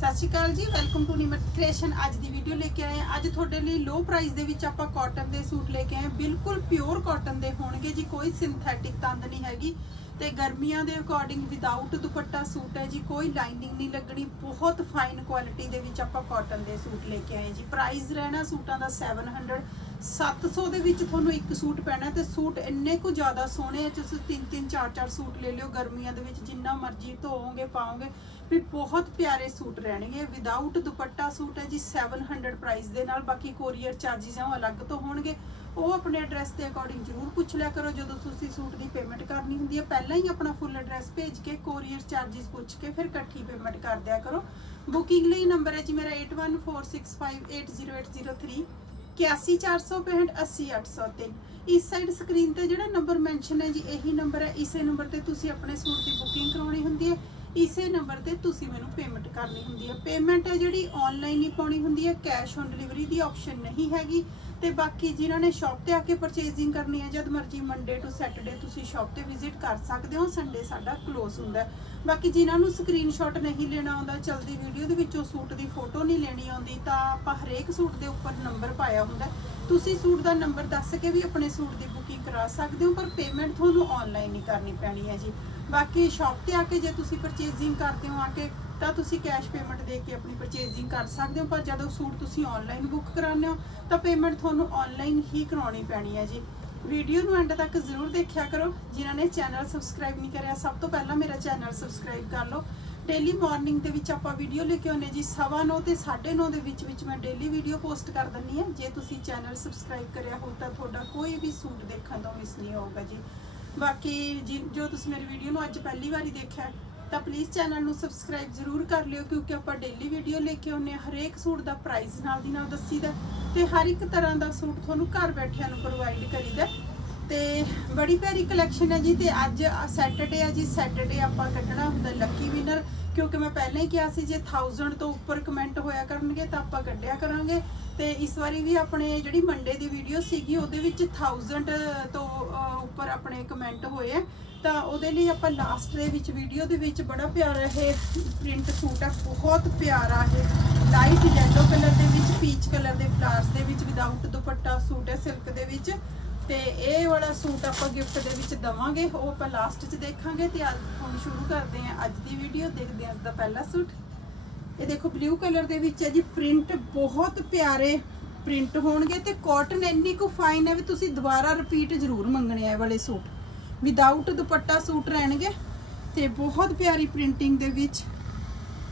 ਸਤਿ ਸ਼੍ਰੀ ਅਕਾਲ ਜੀ welcome to ਨਿਮਤ creation ਅੱਜ ਦੀ ਵੀਡੀਓ ਲੈ ਕੇ ਆਏ ਹਾਂ। ਅੱਜ ਤੁਹਾਡੇ ਲਈ ਲੋ ਪ੍ਰਾਈਸ ਦੇ ਵਿੱਚ ਆਪਾਂ ਕਾਟਨ ਦੇ ਸੂਟ ਲੈ ਕੇ ਆਏ ਬਿਲਕੁਲ ਪਿਓਰ ਕਾਟਨ ਦੇ ਹੋਣਗੇ ਜੀ, ਕੋਈ ਸਿੰਥੈਟਿਕ ਤੰਦ ਨਹੀਂ ਹੈਗੀ। ਤੇ ਗਰਮੀਆਂ ਦੇ ਅਕੋਰਡਿੰਗ ਵਿਦਆਊਟ ਦੁਪੱਟਾ ਸੂਟ ਹੈ ਜੀ, ਕੋਈ ਲਾਈਨਿੰਗ ਨਹੀਂ ਲੱਗਣੀ। ਬਹੁਤ ਫਾਈਨ ਕੁਆਲਿਟੀ ਦੇ ਵਿੱਚ ਆਪਾਂ ਕਾਟਨ ਦੇ ਸੂਟ ਲੈ ਕੇ ਆਏ ਜੀ। ਪ੍ਰਾਈਸ ਰਹਿਣਾ ਸੂਟਾਂ ਦਾ 700 700 ਦੇ ਵਿੱਚ ਤੁਹਾਨੂੰ ਇੱਕ ਸੂਟ ਪੈਣਾ ਤੇ ਸੂਟ ਇੰਨੇ ਕੁ ਜ਼ਿਆਦਾ ਸੋਹਣੇ ਆ, ਤੁਸੀਂ ਤਿੰਨ ਤਿੰਨ ਚਾਰ ਚਾਰ ਸੂਟ ਲੈ ਲਿਓ। ਗਰਮੀਆਂ ਦੇ ਵਿੱਚ ਜਿੰਨਾ ਮਰਜ਼ੀ ਧੋਵੋਗੇ, ਪਾਓਗੇ। ਵੀ ਬਹੁਤ ਪਿਆਰੇ ਸੂਟ ਰਹਿਣਗੇ। ਵਿਦਆਊਟ ਦੁਪੱਟਾ ਸੂਟ ਹੈ ਜੀ 700 ਪ੍ਰਾਈਸ ਦੇ ਨਾਲ। ਬਾਕੀ ਕੋਰੀਅਰ ਚਾਰजेस ਹੈ, ਉਹ ਅਲੱਗ ਤੋਂ ਹੋਣਗੇ। ਉਹ ਆਪਣੇ ਐਡਰੈਸ ਦੇ ਅਕੋਰਡਿੰਗ ਜ਼ਰੂਰ ਪੁੱਛ ਲਿਆ ਕਰੋ, ਜਦੋਂ ਤੁਸੀਂ ਸੂਟ ਦੀ ਪੇਮੈਂਟ ਕਰਨੀ ਹੁੰਦੀ ਹੈ। ਪਹਿਲਾਂ ਹੀ ਆਪਣਾ ਫੁੱਲ ਐਡਰੈਸ ਭੇਜ ਕੇ ਕੋਰੀਅਰ ਚਾਰजेस ਪੁੱਛ ਕੇ, ਫਿਰ ਇਕੱਠੀ ਪੇਮੈਂਟ ਕਰ ਦਿਆ ਕਰੋ। ਬੁਕਿੰਗ ਲਈ ਨੰਬਰ ਹੈ ਜੀ ਮੇਰਾ 8146580803 8146580803 ਇਸ ਸਾਈਡ ਸਕਰੀਨ ਤੇ ਜਿਹੜਾ ਨੰਬਰ ਮੈਂਸ਼ਨ ਹੈ ਜੀ, ਇਹੀ ਨੰਬਰ ਹੈ। ਇਸੇ ਨੰਬਰ ਤੇ ਤੁਸੀਂ ਆਪਣੇ ਸੂਟ ਦੀ ਬੁਕਿੰਗ ਕਰਾਉਣੀ ਹੁੰਦੀ ਹੈ। ਇਸੇ ਨੰਬਰ ਤੇ ਤੁਸੀਂ ਮੈਨੂੰ ਪੇਮੈਂਟ ਕਰਨੀ ਹੁੰਦੀ ਹੈ। ਪੇਮੈਂਟ ਹੈ ਜਿਹੜੀ ਆਨਲਾਈਨ ਹੀ ਪਾਉਣੀ ਹੁੰਦੀ ਹੈ ਕੈਸ਼ ਔਨ ਡਿਲੀਵਰੀ ਦੀ ਆਪਸ਼ਨ ਨਹੀਂ ਹੈਗੀ। ਤੇ ਬਾਕੀ ਜਿਨ੍ਹਾਂ ਨੇ ਸ਼ਾਪ ਤੇ ਆ ਕੇ ਪਰਚੇਜ਼ਿੰਗ ਕਰਨੀ ਹੈ, ਜਦ ਮਰਜ਼ੀ ਮੰਡੇ ਟੂ ਸੈਟਰਡੇ ਤੁਸੀਂ ਸ਼ਾਪ ਤੇ ਵਿਜ਼ਿਟ ਕਰ ਸਕਦੇ ਹੋ ਸੰਡੇ ਸਾਡਾ ਕਲੋਜ਼ ਹੁੰਦਾ ਬਾਕੀ ਜਿਨ੍ਹਾਂ ਨੂੰ ਸਕਰੀਨਸ਼ਾਟ ਨਹੀਂ ਲੈਣਾ ਆਉਂਦਾ, ਚਲਦੀ ਵੀਡੀਓ ਦੇ ਵਿੱਚੋਂ ਸੂਟ ਦੀ ਫੋਟੋ ਨਹੀਂ ਲੈਣੀ ਆਉਂਦੀ, ਤਾਂ ਆਪਾਂ ਹਰੇਕ ਸੂਟ ਦੇ ਉੱਪਰ ਨੰਬਰ ਪਾਇਆ ਹੁੰਦਾ ਤੁਸੀਂ ਸੂਟ ਦਾ ਨੰਬਰ ਦੱਸ ਕੇ ਵੀ ਆਪਣੇ ਸੂਟ ਦੀ ਬੁਕਿੰਗ ਕਰਾ ਸਕਦੇ ਹੋ, ਪਰ ਪੇਮੈਂਟ ਤੁਹਾਨੂੰ ਆਨਲਾਈਨ ਹੀ ਕਰਨੀ ਪੈਣੀ ਹੈ ਜੀ। ਬਾਕੀ ਸ਼ਾਪ ਤੇ ਆ ਕੇ ਜੇ ਤੁਸੀਂ ਪਰਚੇਜ਼ਿੰਗ ਕਰਦੇ ਹੋ ਆ ਕੇ, ਤਾਂ ਤੁਸੀਂ ਕੈਸ਼ ਪੇਮੈਂਟ ਦੇ ਕੇ ਆਪਣੀ ਪਰਚੇਜ਼ਿੰਗ ਕਰ ਸਕਦੇ ਹੋ, ਪਰ ਜਦੋਂ ਸੂਟ ਤੁਸੀਂ ਆਨਲਾਈਨ ਬੁੱਕ ਕਰਾਉਂਦੇ ਹੋ, ਤਾਂ ਪੇਮੈਂਟ ਤੁਹਾਨੂੰ ਆਨਲਾਈਨ ਹੀ ਕਰਾਉਣੀ ਪੈਣੀ ਹੈ ਜੀ। ਵੀਡੀਓ ਨੂੰ ਐਂਡ ਤੱਕ ਜ਼ਰੂਰ ਦੇਖਿਆ ਕਰੋ, ਜਿਨ੍ਹਾਂ ਨੇ ਚੈਨਲ ਸਬਸਕ੍ਰਾਈਬ ਨਹੀਂ ਕਰਿਆ, ਸਭ ਤੋਂ ਪਹਿਲਾਂ ਮੇਰਾ ਚੈਨਲ ਸਬਸਕ੍ਰਾਈਬ ਕਰ ਲਓ। ਡੇਲੀ ਮਾਰਨਿੰਗ ਦੇ ਵਿੱਚ ਆਪਾਂ ਵੀਡੀਓ ਲੈ ਕੇ ਆਉਂਦੇ ਜੀ, ਸਵਾ ਨੌ ਤੇ 9:30 ਦੇ ਵਿੱਚ ਵਿੱਚ ਮੈਂ ਡੇਲੀ ਵੀਡੀਓ ਪੋਸਟ ਕਰ ਦਿੰਨੀ ਹਾਂ। ਜੇ ਤੁਸੀਂ ਚੈਨਲ ਸਬਸਕ੍ਰਾਈਬ ਕਰਿਆ ਹੋ ਤਾਂ ਤੁਹਾਡਾ ਕੋਈ ਵੀ ਸੂਟ ਦੇਖਣ ਤੋਂ ਮਿਸ ਨਹੀਂ ਹੋਊਗਾ ਜੀ। ਬਾਕੀ ਜਿ- ਜੋ ਤੁਸੀਂ ਮੇਰੀ ਵੀਡੀਓ ਨੂੰ ਅੱਜ ਪਹਿਲੀ ਵਾਰੀ ਦੇਖਿਆ ਹੈ, ਤਾਂ ਪਲੀਜ਼ ਚੈਨਲ ਨੂੰ ਸਬਸਕ੍ਰਾਈਬ ਜ਼ਰੂਰ ਕਰ ਲਿਓ ਕਿਉਂਕਿ ਆਪਾਂ ਡੇਲੀ ਵੀਡੀਓ ਲੈ ਕੇ ਆਉਂਦੇ ਹਾਂ ਹਰੇਕ ਸੂਟ ਦਾ ਪ੍ਰਾਈਸ ਨਾਲ ਦੀ ਨਾਲ ਦੱਸੀਦਾ ਤੇ ਹਰ ਇੱਕ ਤਰ੍ਹਾਂ ਦਾ ਸੂਟ ਤੁਹਾਨੂੰ ਘਰ ਬੈਠਿਆਂ ਨੂੰ ਪ੍ਰੋਵਾਈਡ ਕਰੀਦਾ ਤੇ ਬੜੀ ਪਿਆਰੀ ਕਲੈਕਸ਼ਨ ਹੈ ਜੀ ਤੇ ਅੱਜ ਸੈਟਰਡੇ ਆ ਜੀ ਸੈਟਰਡੇ ਆਪਾਂ ਕੱਢਣਾ ਹੁੰਦਾ ਲੱਕੀ ਵਿਨਰ ਕਿਉਂਕਿ ਮੈਂ ਪਹਿਲਾਂ ਹੀ ਕਿਹਾ ਸੀ ਜੇ 1000 ਤੋਂ ਉੱਪਰ ਕਮੈਂਟ ਹੋਇਆ ਕਰਨਗੇ ਤਾਂ ਆਪਾਂ ਕੱਢਿਆ ਕਰਾਂਗੇ। ਤੇ ਇਸ ਵਾਰੀ ਵੀ ਆਪਣੇ ਜਿਹੜੀ ਮੰਡੇ ਦੀ ਵੀਡੀਓ ਸੀਗੀ ਉਹਦੇ ਵਿੱਚ 1000 ਤੋਂ ਅਹ, ਉੱਪਰ ਆਪਣੇ ਕਮੈਂਟ ਹੋਏ ਆ, ਤਾਂ ਉਹਦੇ ਲਈ ਆਪਾਂ ਲਾਸਟ ਦੇ ਵਿੱਚ ਵੀਡੀਓ ਦੇ ਵਿੱਚ ਬੜਾ ਪਿਆਰਾ ਇਹ ਪ੍ਰਿੰਟ ਸੂਟ ਹੈ ਬਹੁਤ ਪਿਆਰਾ ਇਹ। ਲਾਈਟ ਯੈਲੋ ਕਲਰ ਦੇ ਵਿੱਚ ਪੀਚ ਕਲਰ ਦੇ ਫਲਾਰਸ ਦੇ ਵਿੱਚ ਵਿਦਆਊਟ ਦੁਪੱਟਾ ਸੂਟ ਹੈ ਸਿਲਕ ਦੇ ਵਿੱਚ। ਤੇ ਇਹ ਵਾਲਾ ਸੂਟ ਆਪਾਂ ਗਿਫਟ ਦੇ ਵਿੱਚ ਦਵਾਂਗੇ, ਉਹ ਆਪਾਂ ਲਾਸਟ 'ਚ ਦੇਖਾਂਗੇ ਤੇ ਅੱਜ ਹੁਣ ਸ਼ੁਰੂ ਕਰਦੇ ਹਾਂ ਅੱਜ ਦੀ ਵੀਡੀਓ ਦੇਖਦੇ ਹਾਂ ਅੱਜ ਦਾ ਪਹਿਲਾ ਸੂਟ। ਇਹ ਦੇਖੋ ਬਲੂ ਕਲਰ ਦੇ ਵਿੱਚ ਹੈ ਜੀ ਪ੍ਰਿੰਟ ਬਹੁਤ ਪਿਆਰੇ ਪ੍ਰਿੰਟ ਹੋਣਗੇ ਤੇ ਕਾਟਨ ਇੰਨੀ ਕੁ ਫਾਈਨ ਹੈ ਵੀ ਤੁਸੀਂ ਦੁਬਾਰਾ ਰਿਪੀਟ ਜ਼ਰੂਰ ਮੰਗਣੇ ਆ ਇਹ ਵਾਲੇ ਸੂਟ। ਵਿਦਆਊਟ ਦੁਪੱਟਾ ਸੂਟ ਰਹਿਣਗੇ ਤੇ ਬਹੁਤ ਪਿਆਰੀ ਪ੍ਰਿੰਟਿੰਗ ਦੇ ਵਿੱਚ।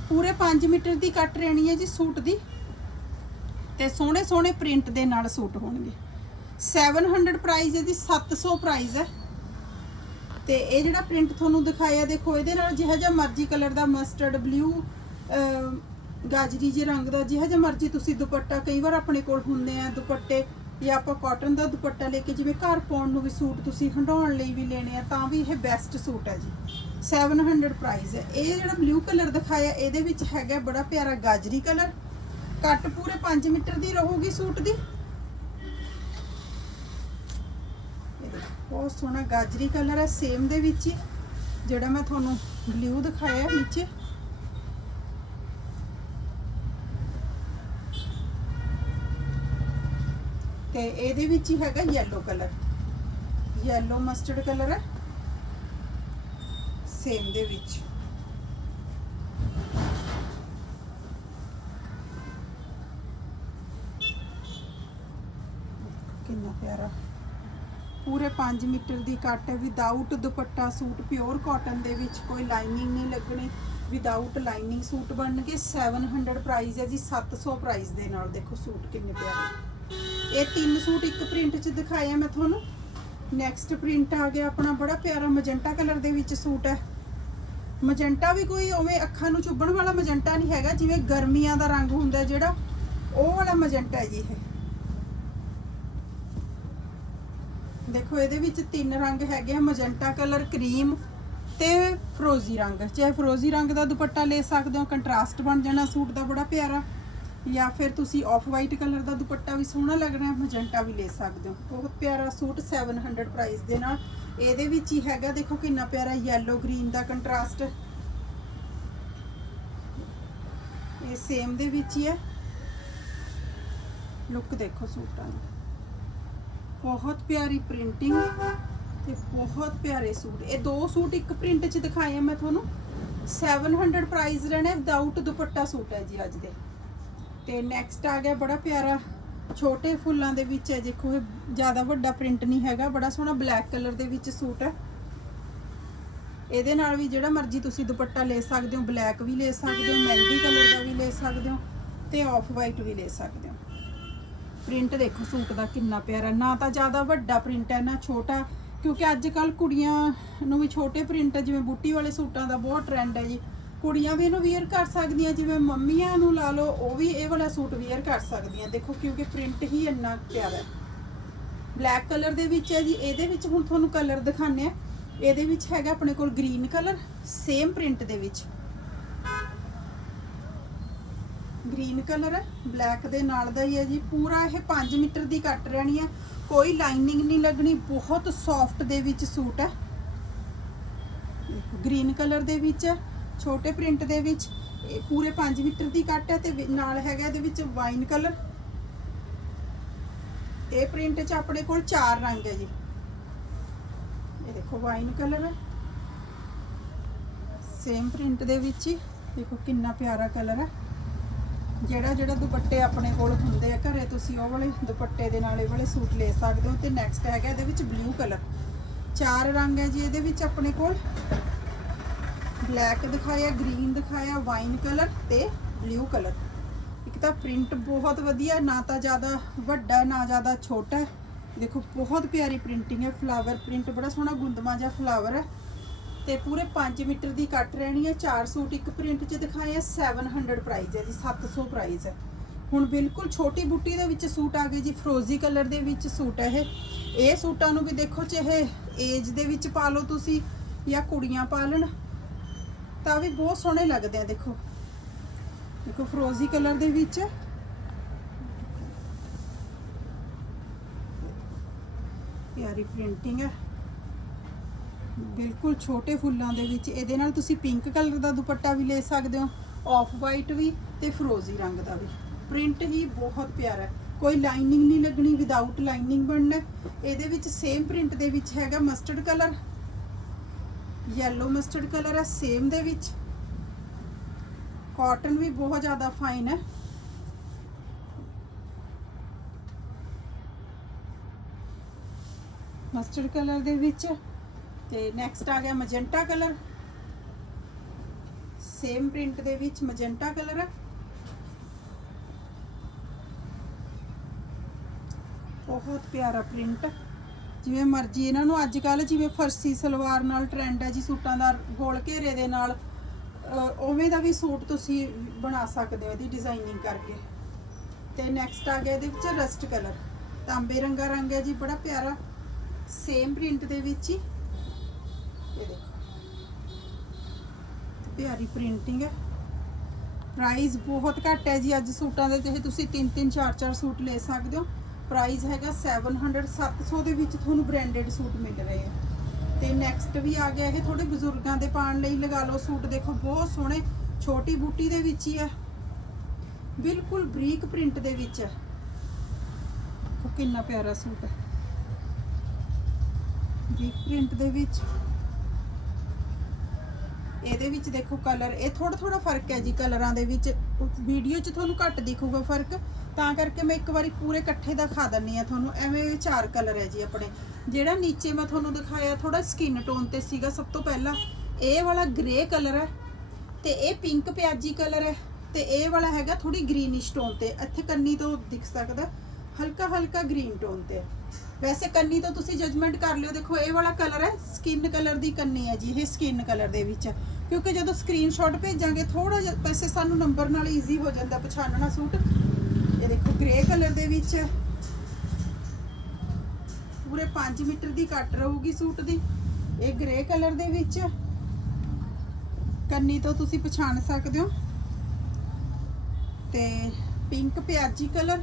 ਪੂਰੇ 5 ਮੀਟਰ ਦੀ ਕੱਟ ਰਹਿਣੀ ਹੈ ਜੀ ਸੂਟ ਦੀ ਤੇ ਸੋਹਣੇ ਸੋਹਣੇ ਪ੍ਰਿੰਟ ਦੇ ਨਾਲ ਸੂਟ ਹੋਣਗੇ। 700 ਪ੍ਰਾਈਸ ਇਹਦੀ ਜੀ 700 ਪ੍ਰਾਈਸ ਹੈ। ਤੇ ਇਹ ਜਿਹੜਾ ਪ੍ਰਿੰਟ ਤੁਹਾਨੂੰ ਦਿਖਾਇਆ, ਦੇਖੋ ਇਹਦੇ ਨਾਲ ਜਿਹੜਾ ਜਿਹਾ ਮਰਜ਼ੀ ਕਲਰ ਦਾ ਮਸਟਰਡ ਬਲੂ ਗਾਜਰੀ ਜਿਹੇ ਰੰਗ ਦਾ ਜਿਹੜਾ ਜਿਹਾ ਮਰਜ਼ੀ ਤੁਸੀਂ ਦੁਪੱਟਾ, ਕਈ ਵਾਰ ਆਪਣੇ ਕੋਲ ਹੁੰਦੇ ਆ ਦੁਪੱਟੇ ਜਾਂ ਆਪਾਂ ਕਾਟਨ ਦਾ ਦੁਪੱਟਾ ਲੈ ਕੇ ਜਿਵੇਂ ਘਰ ਪਾਉਣ ਨੂੰ ਵੀ ਸੂਟ ਤੁਸੀਂ ਹੰਡਾਉਣ ਲਈ ਵੀ ਲੈਣੇ ਆ, ਤਾਂ ਵੀ ਇਹ ਬੈਸਟ ਸੂਟ ਹੈ ਜੀ। 700 ਪ੍ਰਾਈਸ ਹੈ ਇਹ ਜਿਹੜਾ ਬਲੂ ਕਲਰ ਦਿਖਾਇਆ, ਇਹਦੇ ਵਿੱਚ ਹੈਗਾ ਬੜਾ ਪਿਆਰਾ ਗਾਜਰੀ ਕਲਰ ਕੱਟ ਪੂਰੇ 5 ਮੀਟਰ ਦੀ ਰਹੂਗੀ ਸੂਟ ਦੀ। ਇਹ ਬਹੁਤ ਸੋਹਣਾ ਗਾਜਰੀ ਕਲਰ ਹੈ ਸੇਮ ਦੇ ਵਿੱਚ ਹੀ। ਜਿਹੜਾ ਮੈਂ ਤੁਹਾਨੂੰ ਬਲੂ ਦਿਖਾਇਆ ਹੈ ਨੀਚੇ। ਤੇ ਇਹਦੇ ਵਿੱਚ ਹੀ ਹੈਗਾ yellow colour yellow mustard colour ਹੈ। ਸੇਮ ਦੇ ਵਿੱਚ। ਕਿੰਨਾ ਪਿਆਰਾ। ਪੂਰੇ 5 ਮੀਟਰ ਦੀ ਕੱਟ ਹੈ। Without dupatta suit pure cotton ਦੇ ਵਿੱਚ ਕੋਈ ਲਾਈਨਿੰਗ ਨਹੀਂ ਲੱਗਣੀ। ਵਿਦਆਊਟ ਲਾਈਨਿੰਗ ਸੂਟ ਬਣਨਗੇ। 700 ਪ੍ਰਾਈਸ ਹੈ ਜੀ। 700 ਪ੍ਰਾਈਸ ਦੇ ਨਾਲ ਦੇਖੋ ਸੂਟ ਕਿੰਨੇ ਪਿਆਰੇ। ਇਹ ਤਿੰਨ ਸੂਟ ਇੱਕ ਪ੍ਰਿੰਟ 'ਚ ਦਿਖਾਏ ਆ ਮੈਂ ਤੁਹਾਨੂੰ। ਨੈਕਸਟ ਪ੍ਰਿੰਟ ਆ ਗਿਆ ਆਪਣਾ, ਬੜਾ ਪਿਆਰਾ ਮਜੰਟਾ ਕਲਰ ਦੇ ਵਿੱਚ ਸੂਟ ਹੈ। ਮਜੰਟਾ ਵੀ ਕੋਈ ਉਵੇਂ ਅੱਖਾਂ ਨੂੰ ਚੁੱਭਣ ਵਾਲਾ ਮਜੰਟਾ ਨਹੀਂ ਹੈਗਾ, ਜਿਵੇਂ ਗਰਮੀਆਂ ਦਾ ਰੰਗ ਹੁੰਦਾ ਜਿਹੜਾ, ਉਹ ਵਾਲਾ ਮਜੰਟਾ ਜੀ ਇਹ। ਦੇਖੋ, ਇਹਦੇ ਵਿੱਚ ਤਿੰਨ ਰੰਗ ਹੈਗੇ ਆ ਮਜੰਟਾ ਕਲਰ ਕਰੀਮ ਤੇ ਫਰੋਜ਼ੀ ਰੰਗ। ਚਾਹੇ ਫਰੋਜ਼ੀ ਰੰਗ ਦਾ ਦੁਪੱਟਾ ਲੈ ਸਕਦੇ ਹੋ ਕੰਟਰਾਸਟ ਬਣ ਜਾਣਾ ਸੂਟ ਦਾ, ਬੜਾ ਪਿਆਰਾ। ਜਾਂ ਫਿਰ ਤੁਸੀਂ ਆਫ ਵਾਈਟ ਕਲਰ ਦਾ ਦੁਪੱਟਾ ਵੀ ਸੋਹਣਾ ਲੱਗਣਾ ਮਜੈਂਟਾ ਵੀ ਲੈ ਸਕਦੇ ਹੋ। ਬਹੁਤ ਪਿਆਰਾ ਸੂਟ 700 ਪ੍ਰਾਈਸ ਦੇ ਨਾਲ। ਇਹਦੇ ਵਿੱਚ ਹੀ ਹੈਗਾ, ਦੇਖੋ ਕਿੰਨਾ ਪਿਆਰਾ yellow green ਦਾ ਕੰਟਰਾਸਟ ਇਹ ਸੇਮ ਦੇ ਵਿੱਚ ਹੀ ਹੈ। ਲੁੱਕ ਦੇਖੋ ਸੂਟਾਂ ਦੀ। ਬਹੁਤ ਪਿਆਰੀ ਪ੍ਰਿੰਟਿੰਗ ਤੇ ਬਹੁਤ ਪਿਆਰੇ ਸੂਟ। ਇਹ ਦੋ ਸੂਟ ਇੱਕ ਪ੍ਰਿੰਟ 'ਚ ਦਿਖਾਏ ਆ ਮੈਂ ਤੁਹਾਨੂੰ। 700 ਪ੍ਰਾਈਸ ਰਹਿਣਾ ਵਿਦਆਊਟ ਦੁਪੱਟਾ ਸੂਟ ਹੈ ਜੀ ਅੱਜ ਦੇ। ਤੇ ਨੈਕਸਟ ਆ ਗਿਆ ਬੜਾ ਪਿਆਰਾ, ਛੋਟੇ ਫੁੱਲਾਂ ਦੇ ਵਿੱਚ ਹੈ, ਦੇਖੋ ਇਹ ਜ਼ਿਆਦਾ ਵੱਡਾ ਪ੍ਰਿੰਟ ਨਹੀਂ ਹੈਗਾ, ਬੜਾ ਸੋਹਣਾ ਬਲੈਕ ਕਲਰ ਦੇ ਵਿੱਚ ਸੂਟ ਹੈ। ਇਹਦੇ ਨਾਲ ਵੀ ਜਿਹੜਾ ਮਰਜ਼ੀ ਤੁਸੀਂ ਦੁਪੱਟਾ ਲੈ ਸਕਦੇ ਹੋ ਬਲੈਕ ਵੀ ਲੈ ਸਕਦੇ ਹੋ, ਮਹਿੰਦੀ ਕਲਰ ਦਾ ਵੀ ਲੈ ਸਕਦੇ ਹੋ ਤੇ ਆਫ ਵਾਈਟ ਵੀ ਲੈ ਸਕਦੇ ਹੋ। ਪ੍ਰਿੰਟ ਦੇਖੋ ਸੂਟ ਦਾ ਕਿੰਨਾ ਪਿਆਰਾ, ਨਾ ਤਾਂ ਜ਼ਿਆਦਾ ਵੱਡਾ ਪ੍ਰਿੰਟ ਹੈ, ਨਾ ਛੋਟਾ, ਕਿਉਂਕਿ ਅੱਜ ਕੱਲ ਕੁੜੀਆਂ ਨੂੰ ਵੀ ਛੋਟੇ ਪ੍ਰਿੰਟ ਜਿਵੇਂ ਬੂਟੀ ਵਾਲੇ ਸੂਟਾਂ ਦਾ ਬਹੁਤ ਟ੍ਰੈਂਡ ਹੈ ਜੀ। ਕੁੜੀਆਂ ਵੀ ਇਹਨੂੰ ਵੀਅਰ ਕਰ ਸਕਦੀਆਂ ਜਿਵੇਂ ਮੰਮੀਆਂ ਨੂੰ ਲਾ ਲਓ ਉਹ ਵੀ ਇਹ ਵਾਲਾ ਸੂਟ ਵੀਅਰ ਕਰ ਸਕਦੀਆਂ। ਦੇਖੋ ਕਿਉਂਕਿ ਪ੍ਰਿੰਟ ਹੀ ਇੰਨਾ ਪਿਆਰਾ ਹੈ। ਬਲੈਕ ਕਲਰ ਦੇ ਵਿੱਚ ਹੈ ਜੀ ਇਹਦੇ ਵਿੱਚ ਹੁਣ ਤੁਹਾਨੂੰ ਕਲਰ ਦਿਖਾਣੇ ਆ ਇਹਦੇ ਵਿੱਚ ਹੈਗਾ ਆਪਣੇ ਕੋਲ ਗ੍ਰੀਨ ਕਲਰ ਸੇਮ ਪ੍ਰਿੰਟ ਦੇ ਵਿੱਚ। ਗ੍ਰੀਨ ਕਲਰ ਹੈ ਬਲੈਕ ਦੇ ਨਾਲ ਦਾ ਹੀ ਹੈ ਜੀ। ਪੂਰਾ ਇਹ 5 ਮੀਟਰ ਦੀ ਕੱਟ ਰਹਿਣੀ ਹੈ। ਕੋਈ ਲਾਈਨਿੰਗ ਨਹੀਂ ਲੱਗਣੀ ਬਹੁਤ ਸੌਫਟ ਦੇ ਵਿੱਚ ਸੂਟ ਹੈ। ਗ੍ਰੀਨ ਕਲਰ ਦੇ ਵਿੱਚ ਹੈ, ਛੋਟੇ ਪ੍ਰਿੰਟ ਦੇ ਵਿੱਚ, ਇਹ ਪੂਰੇ 5 ਮੀਟਰ ਦੀ ਕੱਟ ਹੈ ਤੇ ਨਾਲ ਹੈਗਾ ਇਹਦੇ ਵਿੱਚ ਵਾਈਨ ਕਲਰ। ਇਹ ਪ੍ਰਿੰਟ 'ਚ ਆਪਣੇ ਕੋਲ ਚਾਰ ਰੰਗ ਹੈ ਜੀ। ਇਹ ਦੇਖੋ ਵਾਈਨ ਕਲਰ ਹੈ। ਸੇਮ ਪ੍ਰਿੰਟ ਦੇ ਵਿੱਚ ਹੀ, ਦੇਖੋ ਕਿੰਨਾ ਪਿਆਰਾ ਕਲਰ ਹੈ। ਜਿਹੜਾ ਜਿਹੜਾ ਦੁਪੱਟੇ ਆਪਣੇ ਕੋਲ ਹੁੰਦੇ ਆ ਘਰੇ, ਤੁਸੀਂ ਉਹ ਵਾਲੇ ਦੁਪੱਟੇ ਦੇ ਨਾਲ ਇਹ ਵਾਲੇ ਸੂਟ ਲੈ ਸਕਦੇ ਹੋ। ਤੇ ਨੈਕਸਟ ਹੈਗਾ ਇਹਦੇ ਵਿੱਚ ਬਲੂ ਕਲਰ। ਚਾਰ ਰੰਗ ਹੈ ਜੀ ਇਹਦੇ ਵਿੱਚ ਆਪਣੇ ਕੋਲ। ਬਲੈਕ ਦਿਖਾਇਆ, ਗ੍ਰੀਨ ਦਿਖਾਇਆ, ਵਾਈਨ ਕਲਰ ਤੇ ਬਲੂ ਕਲਰ। ਇੱਕ ਤਾਂ ਪ੍ਰਿੰਟ ਬਹੁਤ ਵਧੀਆ, ਨਾ ਤਾਂ ਜ਼ਿਆਦਾ ਵੱਡਾ, ਨਾ ਜ਼ਿਆਦਾ ਛੋਟਾ। ਦੇਖੋ, ਬਹੁਤ ਪਿਆਰੀ ਪ੍ਰਿੰਟਿੰਗ ਹੈ, ਫਲਾਵਰ ਪ੍ਰਿੰਟ, ਬੜਾ ਸੋਹਣਾ ਗੁੰਦਮਾ ਜਿਹਾ ਫਲਾਵਰ ਹੈ। ਤੇ ਪੂਰੇ 5 ਮੀਟਰ ਦੀ ਕੱਟ ਰਹਿਣੀ ਹੈ, ਚਾਰ ਸੂਟ ਇੱਕ ਪ੍ਰਿੰਟ 'ਚ ਦਿਖਾਇਆ ਆ 700 ਪ੍ਰਾਈਸ ਹੈ ਜੀ 700 ਪ੍ਰਾਈਸ ਹੈ। ਹੁਣ ਬਿਲਕੁਲ ਛੋਟੀ ਬੁੱਟੀ ਦੇ ਵਿੱਚ ਸੂਟ ਆ ਗਏ ਜੀ, ਫਰੋਜ਼ੀ ਕਲਰ ਦੇ ਵਿੱਚ ਸੂਟ ਹੈ ਇਹ। ਇਹ ਸੂਟਾਂ ਨੂੰ ਵੀ ਦੇਖੋ, ਚਾਹੇ ਏਜ ਦੇ ਵਿੱਚ ਪਾ ਲਓ ਤੁਸੀਂ ਜਾਂ ਕੁੜੀਆਂ ਪਾ ਲੈਣ ਤਾਂ ਵੀ ਬਹੁਤ ਸੋਹਣੇ ਲੱਗਦੇ ਆ, ਦੇਖੋ। ਦੇਖੋ ਫਰੋਜ਼ੀ ਕਲਰ ਦੇ ਵਿੱਚ। ਪਿਆਰੀ ਪ੍ਰਿੰਟਿੰਗ ਹੈ। ਬਿਲਕੁਲ ਛੋਟੇ ਫੁੱਲਾਂ ਦੇ ਵਿੱਚ। ਇਹਦੇ ਨਾਲ ਤੁਸੀਂ ਪਿੰਕ ਕਲਰ ਦਾ ਦੁਪੱਟਾ ਵੀ ਲੈ ਸਕਦੇ ਹੋ ਆਫ ਵਾਈਟ ਵੀ ਤੇ ਫਰੋਜ਼ੀ ਰੰਗ ਦਾ ਵੀ। ਪ੍ਰਿੰਟ ਹੀ ਬਹੁਤ ਪਿਆਰਾ ਹੈ। ਕੋਈ ਲਾਈਨਿੰਗ ਨਹੀਂ ਲੱਗਣੀ ਵਿਦਆਊਟ ਲਾਈਨਿੰਗ ਬਣਨਾ ਇਹਦੇ ਵਿੱਚ ਸੇਮ ਪ੍ਰਿੰਟ ਦੇ ਵਿੱਚ ਹੈਗਾ mustard colour yellow mustard colour ਹੈ ਸੇਮ ਦੇ ਵਿੱਚ। ਕਾਟਨ ਵੀ ਬਹੁਤ ਜ਼ਿਆਦਾ ਫਾਈਨ ਹੈ। ਮਸਟਰਡ ਕਲਰ ਦੇ ਵਿੱਚ। ਤੇ ਨੈਕਸਟ ਆ ਗਿਆ ਮੈਜੈਂਟਾ ਕਲਰ ਸੇਮ ਪ੍ਰਿੰਟ ਦੇ ਵਿੱਚ ਮੈਜੈਂਟਾ ਕਲਰ ਹੈ ਬਹੁਤ ਪਿਆਰਾ ਪ੍ਰਿੰਟ ਜਿਵੇਂ ਮਰਜ਼ੀ ਇਹਨਾਂ ਨੂੰ ਅੱਜ ਕੱਲ ਜਿਵੇਂ ਫਰਸੀ ਸਲਵਾਰ ਨਾਲ ਟ੍ਰੈਂਡ ਹੈ ਜੀ ਸੂਟਾਂ ਦਾ, ਗੋਲ ਘੇਰੇ ਦੇ ਨਾਲ ਉਵੇਂ ਦਾ ਵੀ ਸੂਟ ਤੁਸੀਂ ਬਣਾ ਸਕਦੇ ਹੋ ਇਹਦੀ ਡਿਜ਼ਾਈਨਿੰਗ ਕਰਕੇ। ਤੇ ਨੈਕਸਟ ਆ ਗਿਆ ਇਹਦੇ ਵਿੱਚ ਰਸਟ ਕਲਰ ਤਾਂਬੇ ਰੰਗਾ ਰੰਗ ਹੈ ਜੀ, ਬੜਾ ਪਿਆਰਾ। ਸੇਮ ਪ੍ਰਿੰਟ ਦੇ ਵਿੱਚ ਹੀ। ਇਹ ਦੇਖੋ। ਪਿਆਰੀ ਪ੍ਰਿੰਟਿੰਗ ਹੈ। ਪ੍ਰਾਈਸ ਬਹੁਤ ਘੱਟ ਹੈ ਜੀ ਅੱਜ ਸੂਟਾਂ ਦੇ, ਤੇ ਤੁਸੀਂ 3 3 4 4 ਸੂਟ ਲੈ ਸਕਦੇ ਹੋ। ਪ੍ਰਾਈਸ ਹੈਗਾ 700 700 ਦੇ ਵਿੱਚ ਤੁਹਾਨੂੰ ਬ੍ਰਾਂਡਡ ਸੂਟ ਮਿਲ ਰਹੇ ਆ। ਤੇ ਨੈਕਸਟ ਵੀ ਆ ਗਿਆ ਇਹ ਥੋੜੇ ਬਜ਼ੁਰਗਾਂ ਦੇ ਪਾਉਣ ਲਈ ਲਗਾ ਲਓ ਸੂਟ। ਦੇਖੋ, ਬਹੁਤ ਸੋਹਣੇ, ਛੋਟੀ ਬੂਟੀ ਦੇ ਵਿੱਚ ਹੀ ਹੈ ਬਿਲਕੁਲ ਬਰੀਕ ਪ੍ਰਿੰਟ ਦੇ ਵਿੱਚ ਹੈ ਕਿੰਨਾ ਪਿਆਰਾ ਸੂਟ ਹੈ ਬਰੀਕ ਪ੍ਰਿੰਟ ਦੇ ਵਿੱਚ। ਇਹਦੇ ਵਿੱਚ ਦੇਖੋ ਕਲਰ ਇਹ ਥੋੜਾ ਥੋੜਾ ਫ਼ਰਕ ਹੈ ਜੀ ਕਲਰਾਂ ਦੇ ਵਿੱਚ। ਵੀਡੀਓ 'ਚ ਤੁਹਾਨੂੰ ਘੱਟ ਦਿਖੂਗਾ ਫ਼ਰਕ। ਤਾਂ ਕਰਕੇ ਮੈਂ ਇੱਕ ਵਾਰੀ ਪੂਰੇ ਇਕੱਠੇ ਦਿਖਾ ਦਿੰਨੀ ਆ ਤੁਹਾਨੂੰ, ਐਵੇਂ ਚਾਰ ਕਲਰ ਹੈ ਜੀ ਆਪਣੇ। ਜਿਹੜਾ ਨੀਚੇ ਮੈਂ ਤੁਹਾਨੂੰ ਦਿਖਾਇਆ ਥੋੜਾ ਸਕਿਨ ਟੋਨ ਤੇ ਸੀਗਾ ਸਭ ਤੋਂ ਪਹਿਲਾਂ, ਇਹ ਵਾਲਾ ਗ੍ਰੇ ਕਲਰ ਹੈ ਤੇ ਇਹ ਪਿੰਕ ਪਿਆਜੀ ਕਲਰ ਹੈ ਤੇ ਇਹ ਵਾਲਾ ਹੈਗਾ ਥੋੜੀ ਗ੍ਰੀਨਿਸ਼ ਟੋਨ ਤੇ, ਇੱਥੇ ਕੰਨੀ ਤੋਂ ਦਿਖ ਸਕਦਾ, ਹਲਕਾ ਹਲਕਾ ਗ੍ਰੀਨ ਟੋਨ ਤੇ। ਵੈਸੇ ਕੰਨੀ ਤੋਂ ਤੁਸੀਂ ਜਜਮੈਂਟ ਕਰ ਲਿਓ, ਦੇਖੋ ਇਹ ਵਾਲਾ ਕਲਰ ਹੈ ਸਕਿਨ ਕਲਰ ਦੀ ਕੰਨੀ ਹੈ ਜੀ, ਇਹ ਸਕਿਨ ਕਲਰ ਦੇ ਵਿੱਚ। ਕਿਉਂਕਿ ਜਦੋਂ ਸਕਰੀਨਸ਼ਾਟ ਭੇਜਾਂਗੇ ਥੋੜਾ ਜਿਹਾ, ਵੈਸੇ ਸਾਨੂੰ ਨੰਬਰ ਨਾਲ ਈਜ਼ੀ ਹੋ ਜਾਂਦਾ ਪਛਾਣਨਾ ਸੂਟ ਗ੍ਰੇ ਕਲਰ ਦੇ ਵਿੱਚ। ਪੂਰੇ 5 ਮੀਟਰ ਦੀ ਕੱਟ ਰਹੂਗੀ ਸੂਟ ਦੀ। ਇਹ ਗ੍ਰੇ ਕਲਰ ਦੇ ਵਿੱਚ। ਕੰਨੀ ਤੋਂ ਤੁਸੀਂ ਪਛਾਣ ਸਕਦੇ ਹੋ। ਤੇ ਪਿੰਕ ਪਿਆਜੀ ਕਲਰ।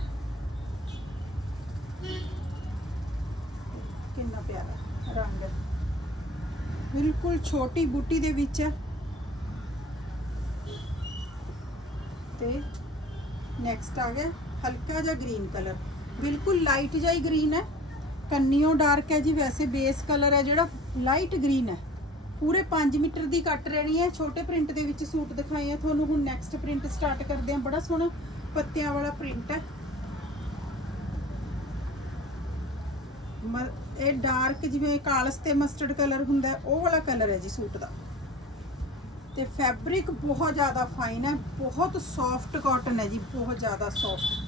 ਕਿੰਨਾ ਪਿਆਰਾ ਰੰਗ। ਬਿਲਕੁਲ ਛੋਟੀ ਬੂਟੀ ਦੇ ਵਿੱਚ। ਹੈ ਤੇ ਨੈਕਸਟ ਆ ਗਿਆ। ਹਲਕਾ ਜਿਹਾ ਗ੍ਰੀਨ ਕਲਰ। ਬਿਲਕੁਲ ਲਾਈਟ ਜਿਹਾ ਹੀ ਗ੍ਰੀਨ ਹੈ। ਕੰਨੀਓ ਡਾਰਕ ਹੈ ਜੀ, ਵੈਸੇ ਬੇਸ ਕਲਰ ਹੈ ਜਿਹੜਾ ਲਾਈਟ ਗ੍ਰੀਨ ਹੈ। ਪੂਰੇ 5 ਮੀਟਰ ਦੀ ਕੱਟ ਰਹਿਣੀ ਹੈ। ਛੋਟੇ ਪ੍ਰਿੰਟ ਦੇ ਵਿੱਚ ਸੂਟ ਦਿਖਾਏ ਆ। ਤੁਹਾਨੂੰ ਹੁਣ ਨੈਕਸਟ ਪ੍ਰਿੰਟ ਸਟਾਰਟ ਕਰਦੇ ਆ ਬੜਾ ਸੋਹਣਾ ਪੱਤਿਆਂ ਵਾਲਾ ਪ੍ਰਿੰਟ ਹੈ। ਮ- ਇਹ ਡਾਰਕ ਜਿਵੇਂ ਕਾਲਸ ਤੇ ਮਸਟਰਡ ਕਲਰ ਹੁੰਦਾ ਉਹ ਵਾਲਾ ਕਲਰ ਹੈ ਜੀ ਸੂਟ ਦਾ। ਤੇ ਫੈਬਰਿਕ ਬਹੁਤ ਜ਼ਿਆਦਾ ਫਾਈਨ ਹੈ। ਬਹੁਤ ਸੌਫਟ ਕਾਟਨ ਹੈ ਜੀ, ਬਹੁਤ ਜ਼ਿਆਦਾ ਸੌਫਟ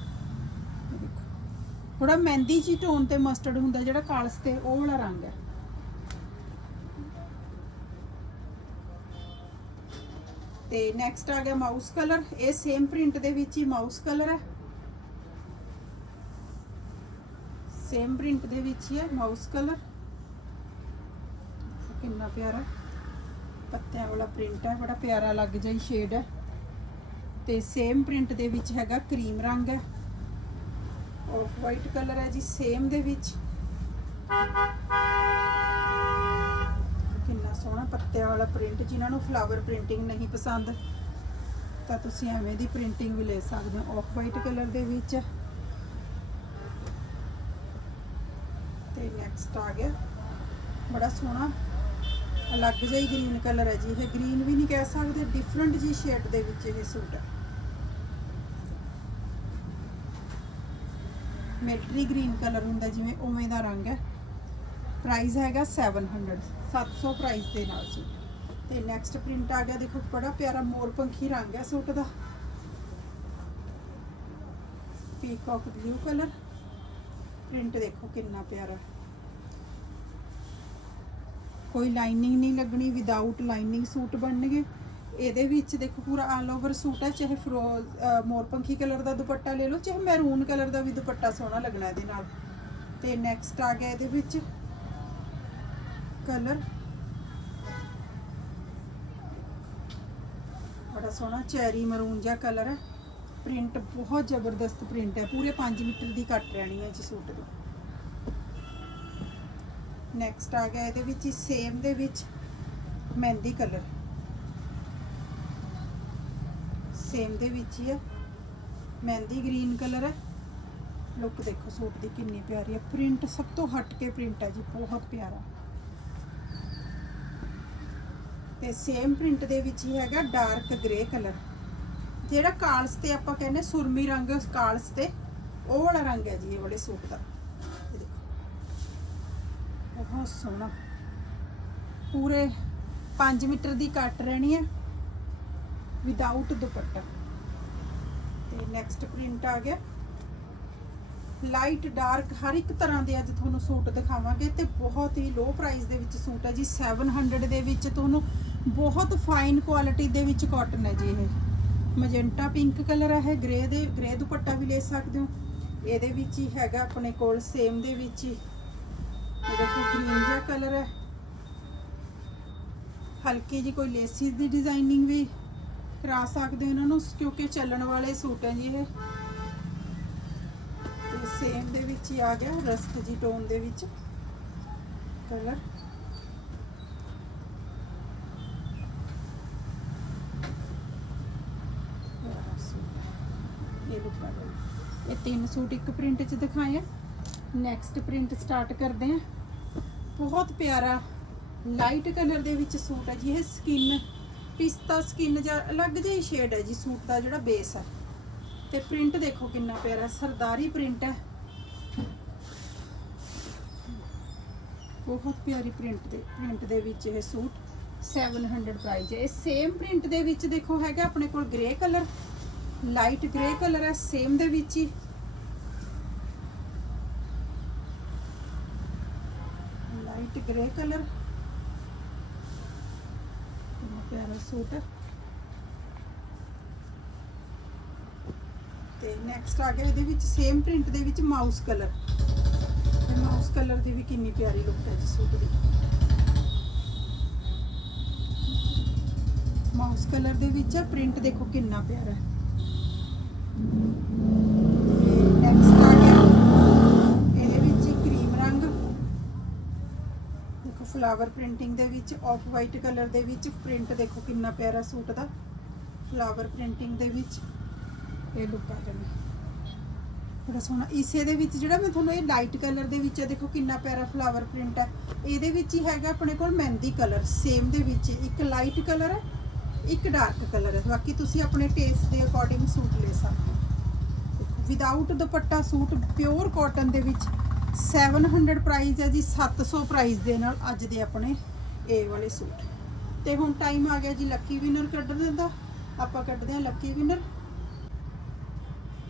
ਥੋੜਾ ਮਹਿੰਦੀ ਜੀ ਟੋਨ ਤੇ ਮਸਟਰਡ ਹੁੰਦਾ ਜਿਹੜਾ ਕਾਲਸ ਤੇ, ਉਹ ਵਾਲਾ ਰੰਗ ਹੈ। ਤੇ ਨੈਕਸਟ ਆ ਗਿਆ ਮਾਊਸ ਕਲਰ ਇਹ ਸੇਮ ਪ੍ਰਿੰਟ ਦੇ ਵਿੱਚ ਹੀ ਮਾਊਸ ਕਲਰ ਹੈ। ਸੇਮ ਪ੍ਰਿੰਟ ਦੇ ਵਿੱਚ ਹੀ ਹੈ ਮਾਊਸ ਕਲਰ ਕਿੰਨਾ ਪਿਆਰਾ, ਪੱਤਿਆਂ ਵਾਲਾ ਪ੍ਰਿੰਟ ਹੈ, ਬੜਾ ਪਿਆਰਾ ਲੱਗ ਜਾਈ ਸ਼ੇਡ ਹੈ। ਤੇ ਸੇਮ ਪ੍ਰਿੰਟ ਦੇ ਵਿੱਚ ਹੈਗਾ ਕਰੀਮ ਰੰਗ ਹੈ। ਆਫ ਵਾਈਟ ਕਲਰ ਹੈ ਜੀ ਸੇਮ ਦੇ ਵਿੱਚ। ਕਿੰਨਾ ਸੋਹਣਾ ਪੱਤਿਆਂ ਵਾਲਾ ਪ੍ਰਿੰਟ ਜਿਨ੍ਹਾਂ ਨੂੰ ਫਲਾਵਰ ਪ੍ਰਿੰਟਿੰਗ ਨਹੀਂ ਪਸੰਦ, ਤਾਂ ਤੁਸੀਂ ਐਵੇਂ ਦੀ ਪ੍ਰਿੰਟਿੰਗ ਵੀ ਲੈ ਸਕਦੇ ਹੋ ਆਫ ਵਾਈਟ ਕਲਰ ਦੇ ਵਿੱਚ। ਤੇ ਨੈਕਸਟ ਆ ਗਿਆ। ਬੜਾ ਸੋਹਣਾ, ਅਲੱਗ ਜਿਹਾ ਹੀ ਗ੍ਰੀਨ ਕਲਰ ਹੈ ਜੀ। ਇਹ ਗ੍ਰੀਨ ਵੀ ਨਹੀਂ ਕਹਿ ਸਕਦੇ ਡਿਫਰੈਂਟ ਜੀ ਸ਼ੇਡ ਦੇ ਵਿੱਚ ਇਹ ਸੂਟ ਹੈ। ਮਿਲਟਰੀ ਗ੍ਰੀਨ ਕਲਰ ਹੁੰਦਾ ਜਿਵੇਂ ਉਵੇਂ ਦਾ ਰੰਗ ਹੈ। ਪ੍ਰਾਈਸ ਹੈਗਾ 700 700 ਪ੍ਰਾਈਸ ਦੇ ਨਾਲ ਸੂਟ। ਤੇ ਨੈਕਸਟ ਪ੍ਰਿੰਟ ਆ ਗਿਆ, ਦੇਖੋ ਬੜਾ ਪਿਆਰਾ ਮੋਰਪੰਖੀ ਰੰਗ ਹੈ ਸੂਟ ਦਾ। ਪੀਕਾਕ ਬਲੂ ਕਲਰ ਪ੍ਰਿੰਟ ਦੇਖੋ ਕਿੰਨਾ ਪਿਆਰਾ ਕੋਈ ਲਾਈਨਿੰਗ ਨਹੀਂ ਲੱਗਣੀ ਵਿਦਆਊਟ ਲਾਈਨਿੰਗ ਸੂਟ ਬਣਨਗੇ। ਇਹਦੇ ਵਿੱਚ ਦੇਖੋ ਪੂਰਾ ਆਲ ਓਵਰ ਸੂਟ ਹੈ, ਚਾਹੇ ਫਰੋਜ਼ ਮੋਰਪੰਖੀ ਕਲਰ ਦਾ ਦੁਪੱਟਾ ਲੈ ਲਓ, ਚਾਹੇ ਮੈਰੂਨ ਕਲਰ ਦਾ ਵੀ ਦੁਪੱਟਾ ਸੋਹਣਾ ਲੱਗਣਾ ਇਹਦੇ ਨਾਲ। ਤੇ ਨੈਕਸਟ ਆ ਗਿਆ ਇਹਦੇ ਵਿੱਚ ਕਲਰ ਬੜਾ ਸੋਹਣਾ ਚੈਰੀ ਮਰੂਨ ਜਿਹਾ ਕਲਰ ਹੈ। ਪ੍ਰਿੰਟ ਬਹੁਤ ਜ਼ਬਰਦਸਤ ਪ੍ਰਿੰਟ ਹੈ, ਪੂਰੇ 5 ਮੀਟਰ ਦੀ ਕੱਟ ਰਹਿਣੀ ਹੈ ਜੀ ਸੂਟ ਦੀ। ਨੈਕਸਟ ਆ ਗਿਆ ਇਹਦੇ ਵਿੱਚ ਸੇਮ ਦੇ ਵਿੱਚ ਮਹਿੰਦੀ ਕਲਰ ਸੇਮ ਦੇ ਵਿੱਚ ਹੀ ਹੈ ਮਹਿੰਦੀ ਗ੍ਰੀਨ ਕਲਰ ਹੈ। ਲੁੱਕ ਦੇਖੋ, ਸੂਟ ਦੀ ਕਿੰਨੀ ਪਿਆਰੀ ਹੈ ਪ੍ਰਿੰਟ ਸਭ ਤੋਂ ਹਟ ਕੇ ਪ੍ਰਿੰਟ ਹੈ ਜੀ, ਬਹੁਤ ਪਿਆਰਾ। ਤੇ ਸੇਮ ਪ੍ਰਿੰਟ ਦੇ ਵਿੱਚ ਹੀ ਹੈਗਾ ਡਾਰਕ ਗ੍ਰੇ ਕਲਰ। ਜਿਹੜਾ ਕਾਲਸ ਤੇ ਆਪਾਂ ਕਹਿੰਦੇ ਸੁਰਮੀ ਰੰਗ ਕਾਲਸ ਤੇ, ਉਹ ਵਾਲਾ ਰੰਗ ਹੈ ਜੀ, ਇਹ ਵਾਲੇ ਸੂਟ ਦਾ। ਬਹੁਤ ਸੋਹਣਾ। ਪੂਰੇ 5 ਮੀਟਰ ਦੀ ਕੱਟ ਰਹਿਣੀ ਹੈ। ਵਿਦਆਊਟ ਦੁਪੱਟਾ। ਤੇ ਨੈਕਸਟ ਪ੍ਰਿੰਟ ਆ ਗਿਆ। ਲਾਈਟ ਡਾਰਕ ਹਰ ਇੱਕ ਤਰ੍ਹਾਂ ਦੇ ਅੱਜ ਤੁਹਾਨੂੰ ਸੂਟ ਦਿਖਾਵਾਂਗੇ ਤੇ ਬਹੁਤ ਹੀ ਲੋ ਪ੍ਰਾਈਸ ਦੇ ਵਿੱਚ ਸੂਟ ਹੈ ਜੀ। 700 ਦੇ ਵਿੱਚ ਤੁਹਾਨੂੰ ਬਹੁਤ ਫਾਈਨ ਕੁਆਲਿਟੀ ਦੇ ਵਿੱਚ ਕਾਟਨ ਹੈ ਜੀ ਇਹ। ਮਜੈਂਟਾ ਪਿੰਕ ਕਲਰ ਹੈ ਗ੍ਰੇ ਦੇ ਗ੍ਰੇ ਦੁਪੱਟਾ ਵੀ ਲੈ ਸਕਦੇ ਹੋ। ਇਹਦੇ ਵਿੱਚ ਹੀ ਹੈਗਾ ਆਪਣੇ ਕੋਲ ਸੇਮ ਦੇ ਵਿੱਚ ਹੀ। ਇਹ ਦੇਖੋ ਗ੍ਰੀਨ ਜਿਹਾ ਕਲਰ ਹੈ। ਹਲਕੀ ਜੀ ਕੋਈ ਲੇਸਿਸ ਦੀ ਡਿਜ਼ਾਈਨਿੰਗ ਵੀ ਕਰਾ ਸਕਦੇ ਹੋ ਇਹਨਾਂ ਨੂੰ, ਕਿਉਂਕਿ ਚੱਲਣ ਵਾਲੇ ਸੂਟ ਹੈ ਜੀ ਇਹ। ਤੇ ਸੇਮ ਦੇ ਵਿੱਚ ਹੀ ਆ ਗਿਆ ਰਸਟ ਜੀ ਟੋਨ ਦੇ ਵਿੱਚ। ਕਲਰ। ਇਹ ਲੁੱਕ ਆ ਇਹ ਤਿੰਨ ਸੂਟ ਇੱਕ ਪ੍ਰਿੰਟ 'ਚ ਦਿਖਾਏ ਨੈਕਸਟ ਪ੍ਰਿੰਟ ਸਟਾਰਟ ਕਰਦੇ ਆ। ਬਹੁਤ ਪਿਆਰਾ ਲਾਈਟ ਕਲਰ ਦੇ ਵਿੱਚ ਸੂਟ ਹੈ ਜੀ। ਇਹ ਸਕਿਨ ਪਿਸਤਾ ਸਕਿਨ ਜਾਂ ਅਲੱਗ ਜਿਹੀ ਸ਼ੇਡ ਹੈ ਜੀ, ਸੂਟ ਦਾ ਜਿਹੜਾ ਬੇਸ ਹੈ। ਤੇ ਪ੍ਰਿੰਟ ਦੇਖੋ ਕਿੰਨਾ ਪਿਆਰਾ, ਸਰਦਾਰੀ ਪ੍ਰਿੰਟ ਹੈ। ਬਹੁਤ ਪਿਆਰੀ ਪ੍ਰਿੰਟ ਦੇ ਪ੍ਰਿੰਟ ਦੇ ਵਿੱਚ ਇਹ ਸੂਟ। 700 ਪ੍ਰਾਈਸ ਹੈ। ਇਹ ਸੇਮ ਪ੍ਰਿੰਟ ਦੇ ਵਿੱਚ ਦੇਖੋ ਹੈਗਾ ਆਪਣੇ ਕੋਲ grey colour light grey colour ਹੈ ਸੇਮ ਦੇ ਵਿੱਚ ਹੀ। ਲਾਈਟ ਗ੍ਰੇ ਕਲਰ ਪਿਆਰਾ ਸੂਟ ਹੈ। ਤੇ ਨੈਕਸਟ ਆ ਗਿਆ, ਇਹਦੇ ਵਿੱਚ ਸੇਮ ਪ੍ਰਿੰਟ ਦੇ ਵਿੱਚ ਮਾਊਸ ਕਲਰ ਮਾਊਸ ਕਲਰ ਦੀ ਵੀ ਕਿੰਨੀ ਪਿਆਰੀ ਲੁੱਕ ਹੈ ਜੀ ਸੂਟ ਦੀ। ਮਾਊਸ ਕਲਰ ਦੇ ਵਿੱਚ ਹੈ ਪ੍ਰਿੰਟ ਦੇਖੋ ਕਿੰਨਾ ਪਿਆਰਾ ਹੈ ਨੈਕਸਟ ਆ ਗਿਆ ਇਹਦੇ ਵਿੱਚ ਕਰੀਮ ਰੰਗ ਦੇਖੋ ਫਲਾਵਰ ਪ੍ਰਿੰਟਿੰਗ ਦੇ ਵਿੱਚ ਆਫ ਵਾਈਟ ਕਲਰ ਦੇ ਵਿੱਚ ਪ੍ਰਿੰਟ ਦੇਖੋ ਕਿੰਨਾ ਪਿਆਰਾ ਸੂਟ ਦਾ, ਫਲਾਵਰ ਪ੍ਰਿੰਟਿੰਗ ਦੇ ਵਿੱਚ, ਇਹ ਲੁੱਕ ਆ ਜਾਣਾ ਬੜਾ ਸੋਹਣਾ। ਇਸੇ ਦੇ ਵਿੱਚ ਜਿਹੜਾ ਮੈਂ ਤੁਹਾਨੂੰ ਇਹ ਲਾਈਟ ਕਲਰ ਦੇ ਵਿੱਚ ਹੈ ਦੇਖੋ ਕਿੰਨਾ ਪਿਆਰਾ ਫਲਾਵਰ ਪ੍ਰਿੰਟ ਹੈ ਇਹਦੇ ਵਿੱਚ ਹੀ ਹੈਗਾ ਆਪਣੇ ਕੋਲ ਮਹਿੰਦੀ ਕਲਰ ਸੇਮ ਦੇ ਵਿੱਚ। ਇੱਕ ਲਾਈਟ ਕਲਰ ਹੈ ਇੱਕ ਡਾਰਕ ਕਲਰ ਹੈ ਬਾਕੀ ਤੁਸੀਂ ਆਪਣੇ ਟੇਸਟ ਦੇ ਅਕੋਰਡਿੰਗ ਸੂਟ ਲੈ ਸਕਦੇ ਹੋ। Without dupatta suit pure cotton ਦੇ ਵਿੱਚ 700 ਪ੍ਰਾਈਸ ਹੈ ਜੀ 700 ਪ੍ਰਾਈਸ ਦੇ ਨਾਲ ਅੱਜ ਦੇ ਆਪਣੇ ਇਹ ਵਾਲੇ ਸੂਟ। ਤੇ ਹੁਣ ਟਾਈਮ ਆ ਗਿਆ ਜੀ ਲੱਕੀ ਵਿਨਰ ਕੱਢਣ ਦਾ। ਆਪਾਂ ਕੱਢਦੇ ਹਾਂ ਲੱਕੀ ਵਿਨਰ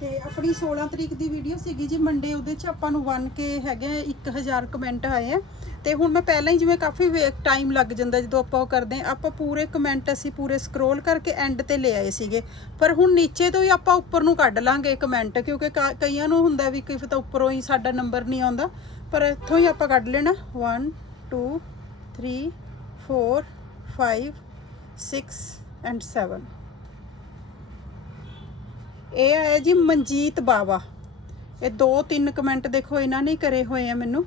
ਤੇ ਆਪਣੀ 16 ਤਰੀਕ ਦੀ ਵੀਡੀਓ ਸੀਗੀ ਜੀ ਮੰਡੇ ਉਹਦੇ ਚ ਆਪਾਂ ਨੂੰ 1k ਹੈਗੇ 1000 ਕਮੈਂਟ ਆਏ ਆ। ਤੇ ਹੁਣ ਮੈਂ ਪਹਿਲਾਂ ਹੀ ਜਿਵੇਂ ਕਾਫੀ ਟਾਈਮ ਲੱਗ ਜਾਂਦਾ ਜਦੋਂ ਆਪਾਂ ਉਹ ਕਰਦੇ ਆ, ਆਪਾਂ ਪੂਰੇ ਕਮੈਂਟ ਅਸੀਂ ਪੂਰੇ ਸਕਰੋਲ ਕਰਕੇ ਐਂਡ ਤੇ ਲੈ ਆਏ ਸੀਗੇ। ਪਰ ਹੁਣ ਨੀਚੇ ਤੋਂ ਹੀ ਆਪਾਂ ਉੱਪਰ ਨੂੰ ਕੱਢ ਲਾਂਗੇ ਕਮੈਂਟ ਕਿਉਂਕਿ ਕਾ- ਕਈਆਂ ਨੂੰ ਹੁੰਦਾ ਵੀ ਕਿ ਫਿਰ ਤਾਂ ਉੱਪਰੋਂ ਹੀ ਸਾਡਾ ਨੰਬਰ ਨਹੀਂ ਆਉਂਦਾ। ਪਰ ਇੱਥੋਂ ਹੀ ਆਪਾਂ ਕੱਢ ਲੈਣਾ। 1 2 3 4 5 6 ਐਂਡ 7 ਇਹ ਆਇਆ ਜੀ ਮਨਜੀਤ ਬਾਵਾ। ਇਹ ਦੋ ਤਿੰਨ ਕਮੈਂਟ ਦੇਖੋ, ਇਹਨਾਂ ਨੇ ਕਰੇ ਹੋਏ ਆ ਮੈਨੂੰ।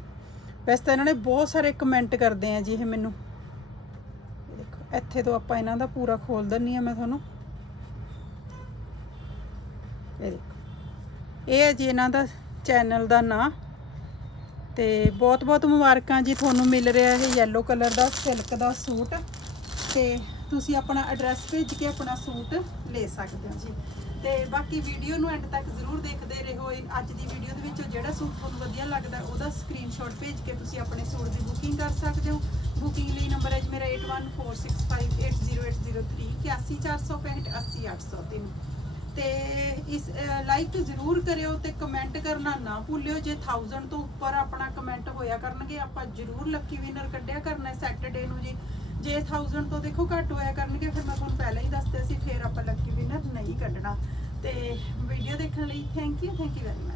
ਵੈਸੇ ਤਾਂ ਇਹਨਾਂ ਨੇ ਬਹੁਤ ਸਾਰੇ ਕਮੈਂਟ ਕਰਦੇ ਆ ਜੀ ਇਹ ਮੈਨੂੰ। ਦੇਖੋ, ਇੱਥੇ ਤੋਂ ਆਪਾਂ ਇਹਨਾਂ ਦਾ ਪੂਰਾ ਖੋਲ ਦਿੰਨੀ ਆ ਮੈਂ ਤੁਹਾਨੂੰ। ਇਹ ਦੇਖੋ। ਇਹ ਹੈ ਜੀ ਇਹਨਾਂ ਦਾ ਚੈਨਲ ਦਾ ਨਾਂ। ਤੇ ਬਹੁਤ ਬਹੁਤ ਮੁਬਾਰਕਾਂ ਜੀ ਤੁਹਾਨੂੰ ਮਿਲ ਰਿਹਾ ਇਹ ਯੈਲੋ ਕਲਰ ਦਾ ਸਿਲਕ ਦਾ ਸੂਟ। ਤੇ ਤੁਸੀਂ ਆਪਣਾ ਐਡਰੈਸ ਭੇਜ ਕੇ ਆਪਣਾ ਸੂਟ ਲੈ ਸਕਦੇ ਹੋ ਜੀ। ਤੇ ਬਾਕੀ ਵੀਡੀਓ ਨੂੰ ਐਂਡ ਤੱਕ ਜ਼ਰੂਰ ਦੇਖਦੇ ਰਹੋ। ਅੱਜ ਦੀ ਵੀਡੀਓ ਦੇ ਵਿੱਚੋਂ ਜਿਹੜਾ ਸੂਟ ਤੁਹਾਨੂੰ ਵਧੀਆ ਲੱਗਦਾ, ਉਹਦਾ ਸਕਰੀਨਸ਼ਾਟ ਭੇਜ ਕੇ ਤੁਸੀਂ ਆਪਣੇ ਸੂਟ ਦੀ ਬੁਕਿੰਗ ਕਰ ਸਕਦੇ ਹੋ। ਬੁਕਿੰਗ ਲਈ ਨੰਬਰ ਹੈ ਜੀ ਮੇਰਾ 8146580803 80465 ਤੇ ਇਸ ਲਾਈਕ ਜ਼ਰੂਰ ਕਰਿਓ ਤੇ ਕਮੈਂਟ ਕਰਨਾ ਨਾ ਭੁੱਲਿਓ। ਜੇ 1000 ਤੋਂ ਉੱਪਰ ਆਪਣਾ ਕਮੈਂਟ ਹੋਇਆ ਕਰਨਗੇ, ਆਪਾਂ ਜ਼ਰੂਰ ਲੱਕੀ ਵਿਨਰ ਕੱਢਿਆ ਕਰਨਾ ਸੈਟਰਡੇ ਨੂੰ ਜੀ। ਜੇ 1000 ਤੋਂ ਦੇਖੋ ਘੱਟ ਹੋਇਆ ਕਰਨਗੇ, ਫਿਰ ਮੈਂ ਤੁਹਾਨੂੰ ਪਹਿਲਾਂ ਹੀ ਦੱਸਦੇ ਸੀ, ਫਿਰ ਆਪਾਂ ਲੱਕੀ ਵਿਨਰ ਨਹੀਂ ਕੱਢਣਾ। ਤੇ ਵੀਡੀਓ ਦੇਖਣ ਲਈ thank you thank you very much